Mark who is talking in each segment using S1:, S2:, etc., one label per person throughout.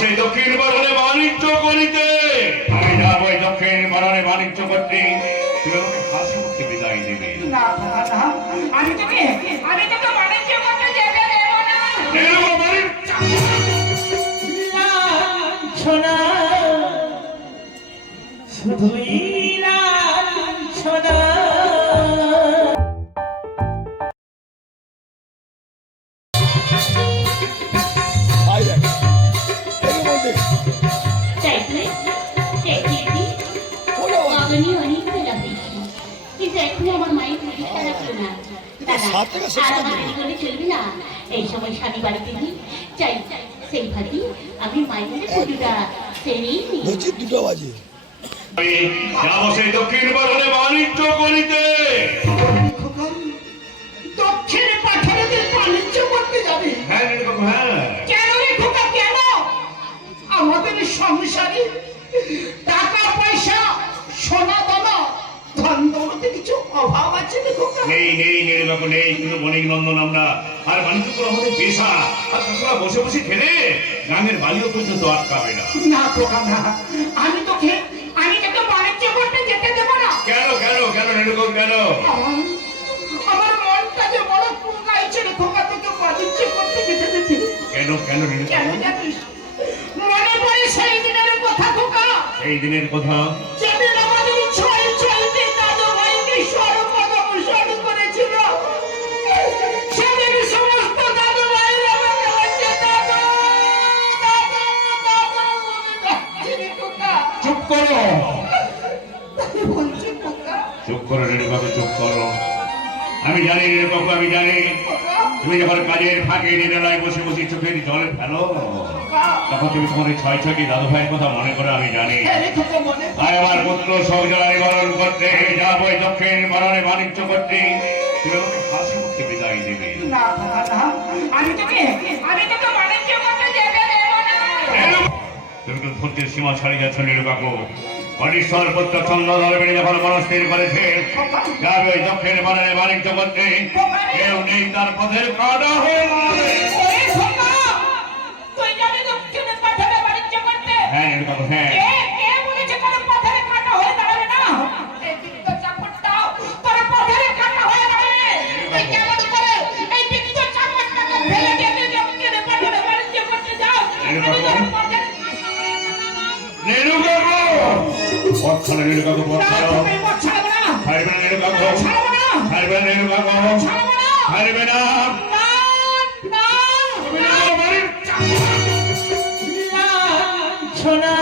S1: সেই দক্ষিণ
S2: দেরি না। এই সময় স্বামী বাড়িতে নেই চাই সেই ভাবি আমি মাইনে পুজোটা সেরেই
S3: বলছি দুটো বাজে।
S1: আমি যাব সেই দক্ষিণ বাণিজ্য করিতে। নেই নেই নেই বাবু নেই কিন্তু বণিক নন্দন আমরা। আর বাণিজ্য করে আমাদের পেশা আর তাছাড়া বসে বসে খেলে গ্রামের বালিও পর্যন্ত আটকাবে না।
S4: না খোকা না। আমি তোকে আমি তোকে বাণিজ্য করতে যেতে দেবো না।
S1: কেন কেন কেন এরকম কেন?
S4: আমার- মনটা যে বড় কুঙ্গাইছে রে খোকা তোকে বাণিজ্য করতে যেতে দিতে
S1: কেন কেন
S4: কেন জানিস? মনে পড়ে সেই দিনের কথা খোকা।
S1: এই দিনের কথা? তুমি যখন কাজের ফাঁকে নিরালায় বসে বসে চোখের জল ফেলো। তখন তুমি তোমার ছয় ছয়টি দাদু ভাইয়ের কথা মনে করে আমি জানি। আর আমার পুত্র সহজলা নিবারণ করতে যাব দক্ষিণ বারণে বাণিজ্য করতে। তুমি আমাকে হাসি মুখে বিদায় দেবে।
S4: না না না আমি তোকে আমি তোকে বাণিজ্য করতে যেতে দেব না।
S1: তুমি তো ধৈর্যের সীমা ছাড়িয়ে যাচ্ছ নীলবাবু অনিশ্বর পুত্র চন্দ্রধর বেড়ে যখন মনস্থির করেছে। যাবে ওই দক্ষিণ বারণে বাণিজ্য করতে কেউ নেই তার পথের কাটা হয়ে দাঁড়াবে।
S4: কথা খোকা ছাড়বে না
S1: ছাড়বে না
S4: না
S1: না তুমি নীলবাবু বাড়ির
S5: লাঞ্ছনা।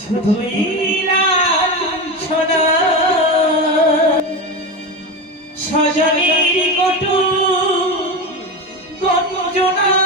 S5: শুধুই লাঞ্ছনা। সজনীর কটু। গঞ্জনা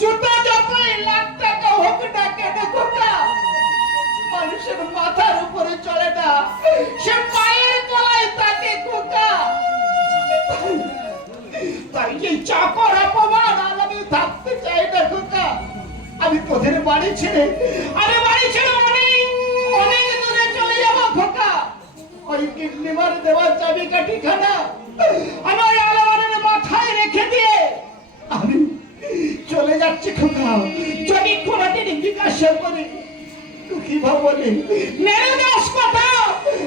S4: জুতো যতই লাখ টাকা হোক না কেন চাকর অপমান আর আমি থাকতে চাই না খোকা। আমি তোদের বাড়ি ছেড়ে আমি বাড়ি ছেড়ে অনেক অনেক দূরে চলে যাব খোকা। ওই দেওয়ার চাবি কাঠি খানা আমি ওই আলোয়ারের মাথায় রেখে দিয়ে আমি চলে যাচ্ছি খোকা। যদি কোনদিন জিজ্ঞাসা করে দুঃখী ভাবনে মেরু দাস কথা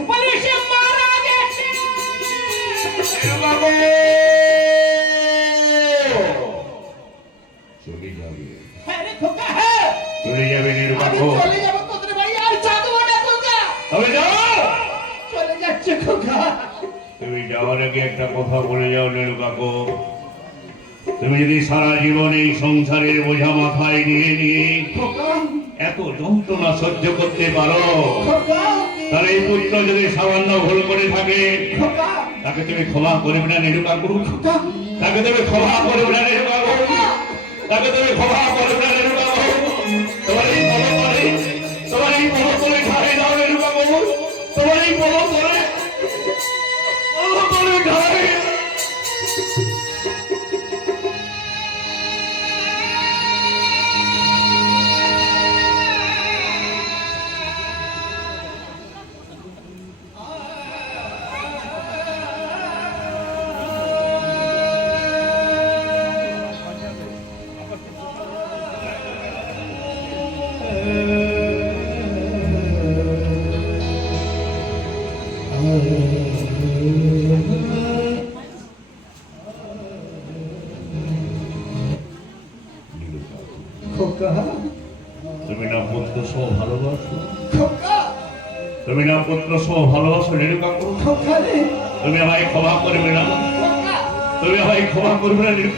S4: বলে মারা গেছে। আমি চলে যাব তোদের বাড়ি। আর যাব না খোকা
S1: তবে যাও
S4: চলে যাচ্ছে খোকা
S1: তুমি যাওয়ার আগে একটা কথা বলে যাও নীলু কাকু? তুমি যদি সারা জীবন এই সংসারের বোঝা মাথায় নিয়ে নিয়ে এত যন্ত্রণা সহ্য করতে পারো তাহলে এই পুত্র যদি সামান্য ভুল করে থাকে তাকে তুমি ক্ষমা করবে না নীলু কাকু? তাকে তুমি ক্ষমা করবে না নীলু কাকু? তাকে তুমি ক্ষমা করবে না নীলু তোমার এই বড় করে বড় সহ ভালোবাসো। তুমি না পুত্র সহ ভালোবাসো তুমি আমায় ক্ষমা করবে না। তুমি আমায় ক্ষমা করবে না নীলু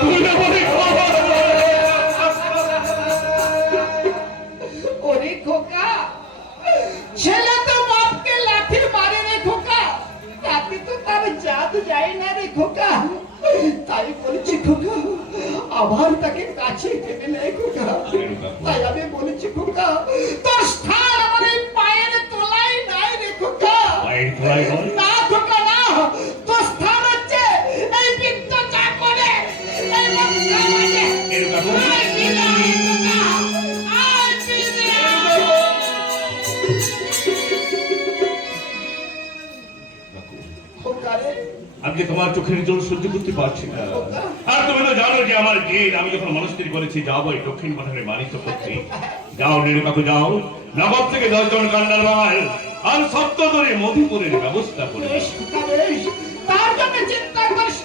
S1: তুমি আমায় ক্ষমা আজকে তোমার চোখের জল সহ্য করতে পারছি না। আর তুমি তো জানো যে আমার জেদ আমি যখন মনস্থির বলেছি যাব এই দক্ষিণ পাঠানের মানিত করতে যাও, নীলু কাকু যাও। নগর থেকে দশজন কান্ডার মাল আর সপ্তাহ ধরে মধুপুরের ব্যবস্থা করে
S4: তার জন্য চিন্তা করিস